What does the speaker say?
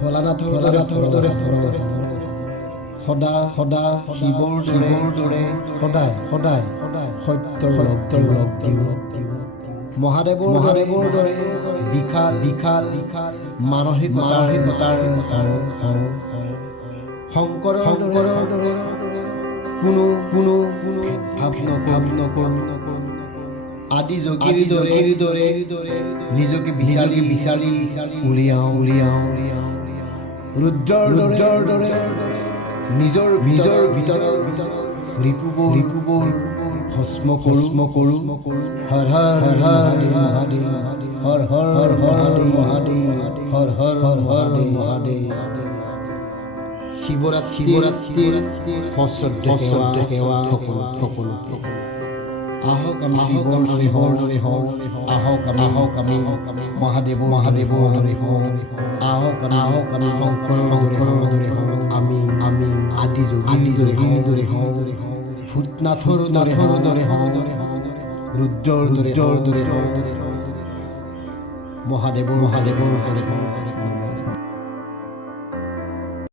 ভোলানাথৰ দৰে সদা সদা শিৱৰ দৰে সদায় সদায় সত্যৰ লগ দিওঁ মহাদেৱৰ দৰে বিশাল মানসিকতাৰ শংকৰৰ দৰে কোনো ভাৱ নকৰোঁ আদি যোগীৰ দৰে নিজকে বিচাৰি উলিয়াওঁ ৰুদ্ৰৰ দৰে নিজৰ ভিতৰত ৰিপুবোৰ ভস্ম কৰোঁ হৰ হৰ মহাদেৱ হৰ হৰ মহাদেৱ হৰ হৰ মহাদেৱ শিৱৰাত্ৰিৰ সশ্ৰদ্ধ সেৱা সকলো আহক আমি শিৱৰ দৰে হওঁ আহক আমি মহাদেৱৰ দৰে হওঁ আহক আমি শংকৰৰ দৰে হওঁ আমি আদি যোগীৰ দৰে হওঁ ভূতনাথৰ দৰে হওঁ ৰুদ্ৰৰ দৰে হওঁ মহাদেৱৰ দৰে হওঁ